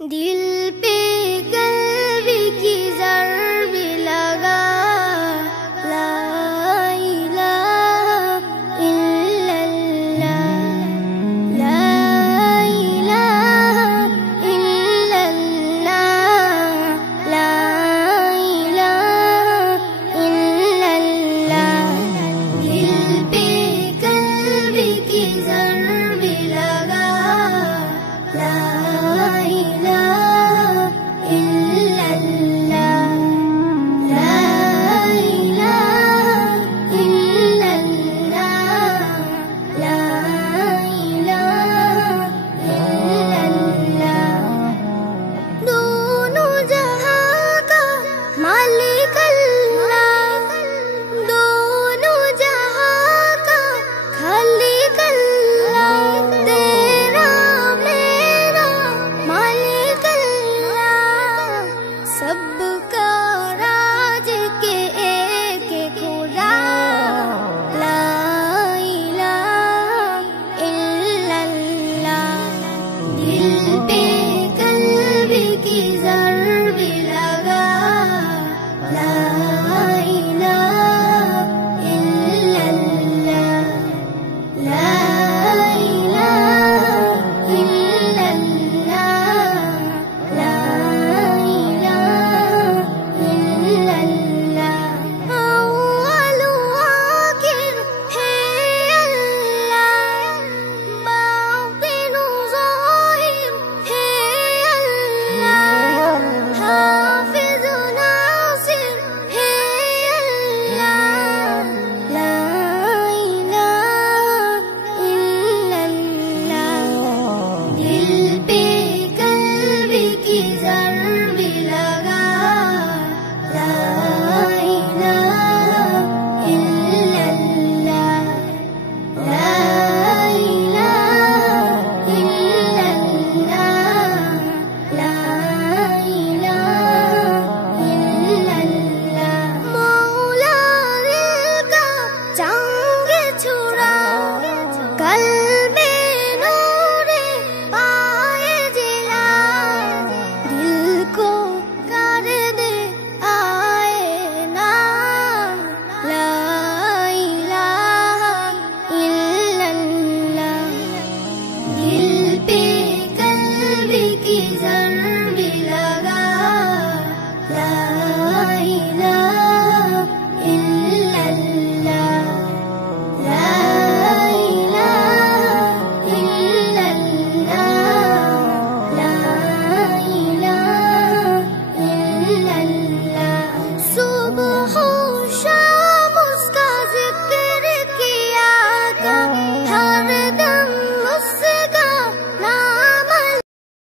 दिल पे कल्ब की ज़र्ब लगा, ला इलाहा इल्लल्लाह, ला इलाहा इल्लल्लाह, ला इलाहा इल्लल्लाह। दिल पे कल्ब की ज़र्ब लगा, ला सबका राज के एक खुदा, ला इलाहा इल्लल्लाह। दिल पे कल्ब की ज़र्ब लगा, ला इलाहा इल्लल्लाह, ला इलाहा इल्लल्लाह, ला ज़र्ब लगा, ला इलाहा इल्लल्लाह, ला इलाहा इल्लल्लाह, ला इलाहा इल्लल्लाह।